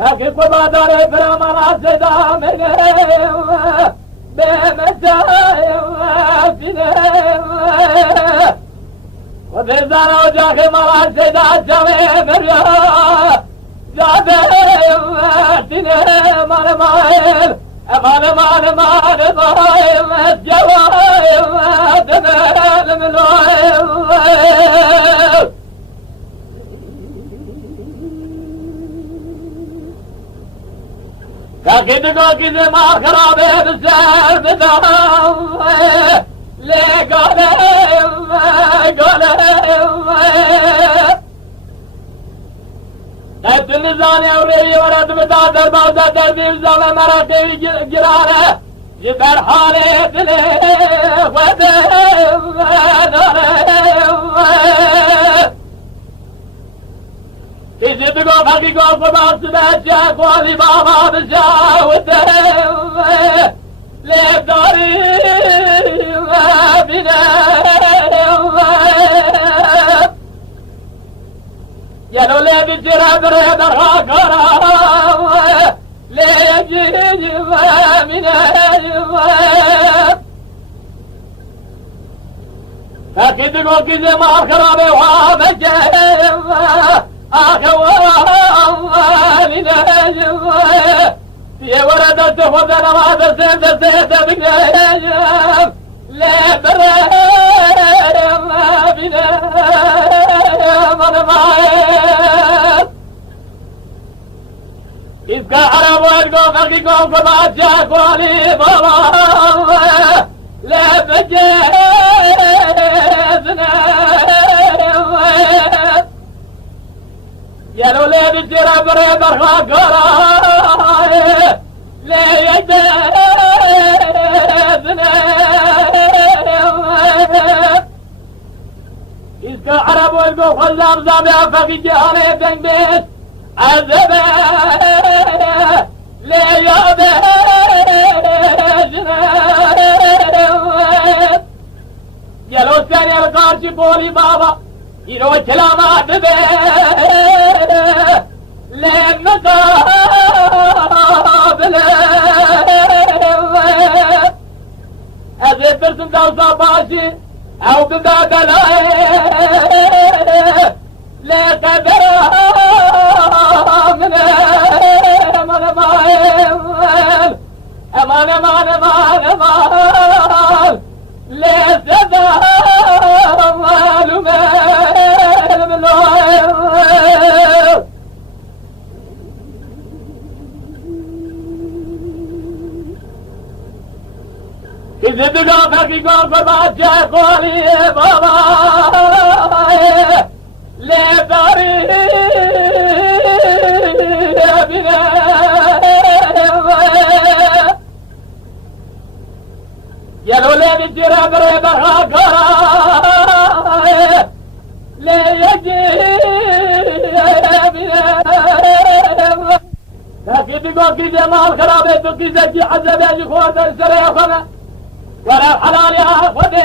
اكي قبا داري فرما سيدا مغير بمساي وفي زارو جاكي مرا سيدا جامي مريا جادي تني مال مايل مال مال مال مايل جوايل تنال ملويل كاكي دقوكي زي ما خرابي بسير بداو ليه قولي قد النزاني أوري ورد بتادر بودا دربي وزاوة مراتي جرارة جبر حالي دلي ودي تجي تقول حقي قول قبال سباتشاك والي بابا بشاوتي ليه داري بنا يا لو ليه بجرى بريد الحقرة ليه يجي من الجواب أكيد تقول كذا ما خرابي وعامجيب من الجواب يا ولد التفضل أنا ما دسيت بقيب ليه بريد من معيب إذا عرب ويرقو فقيقو فبعد جاك والي بابا لا بجيزنا يا لولي بجرى بريد الخاقرة لا يجيزنا إذا عرب ويرقو خلاب زامع فقيق جهالي بنبيت عذبه ليابه جلو ساني القارش بولي بابا يرو سلاما دبه لين قابل هذه برسم دوسا باشي او بباب لا قدر من امان امان امان امان ليس ذا مال من إذا بقى في قلب ما جاء قولي بابا ليه داري يا لولي بجرى بريد الحقرة ليه يجي لكن تقول كي جمال خرابي تقول زكي حزب يجي خوات السريع خنا ولا حلال يا خدي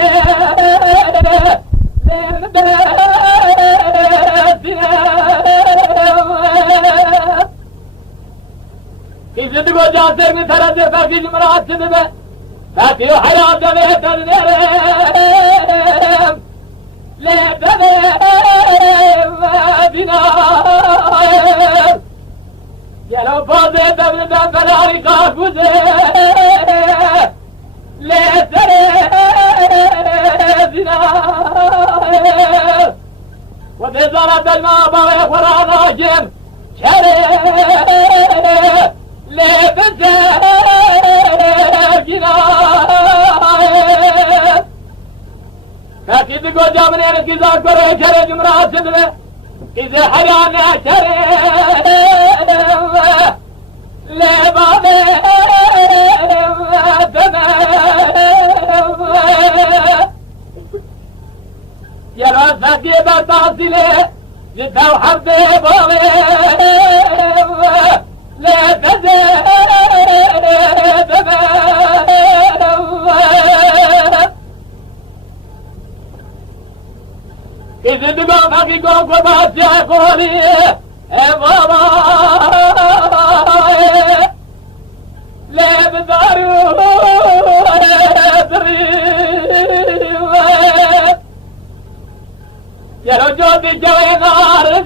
إذا تقول جاسر من ثلاثة فاكي جمرات سنبه فاكي حياة بيت النرم ليه تنم بنار يا لو فاضي دبل باب بلاري كاكوزي ليه تنم بنار وبزارة الماء بغي ورانا جيم شريف ليه بزينا كاكيد قو جامنين كذا كره شريف جمرات سدنا كذا حيانا شريف ليه بابي يا راسك بتعصيله جدو حبي بابي لا تزيد إذا دماغك يقوم فما تقولي بابا لا بدارو يا رجل بجوي نار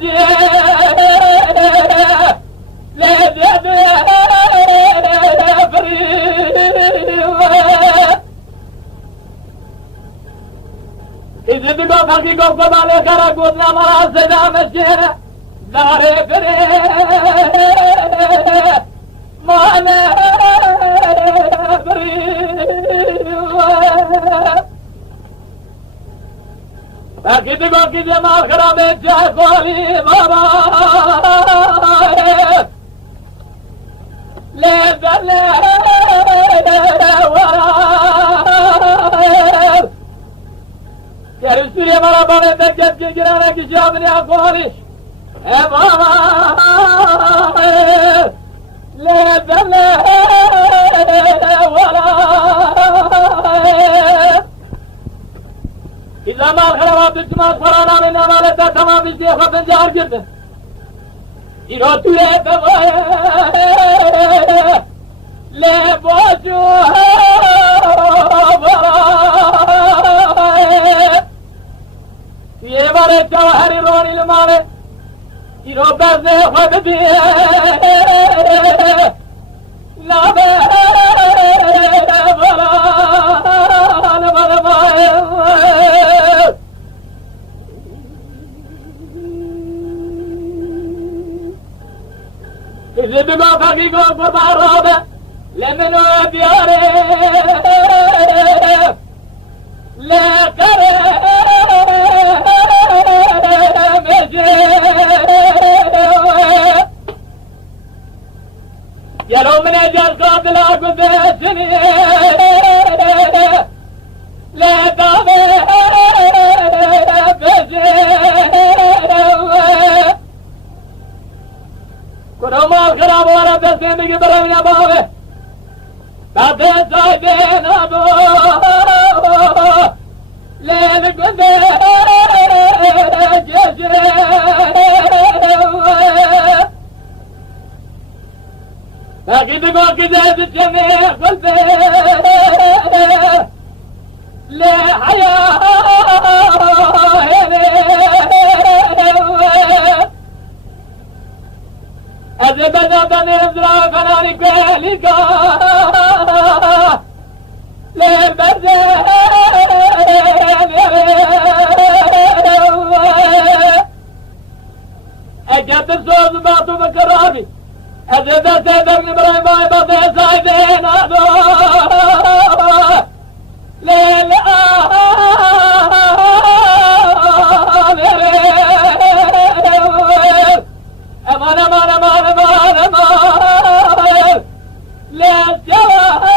لا زيادة إذا بقى فرقي قوة بالي كرا قدنا مراسنا مشينا داري ما أكيد باقي جمال خرابي جاي قولي بابا ليه ورا يا رسول يا مرا بابا تجد جرانا كشابني أقولي يا بابا ليه ورا إذا ما الخلوات السماء فرانا من أمالة تمام بالشيخ وبنجار جدا إذا تريد لا بوجوه يبارة جوهر روني المالة إذا بزه وقبي لا إذا بقى فقيقه قبارابه لمنو دياره لا كرم يا لو من أجل قاتل أقود سنين لا دامه كرما خراب ورا بسمي برام يا بابا بعد ساكن ابو ليل قد جسر لكن تقول كذا تسمي قلبي لا حياه أزبنا بني إزراء فناني كاليكا لبزين أجد الصوت باطو بكرامي أزبنا سيدر إبراهيم باي باطي سايدين أدو ليل أمان أمان أمان أمان أمان لا جواب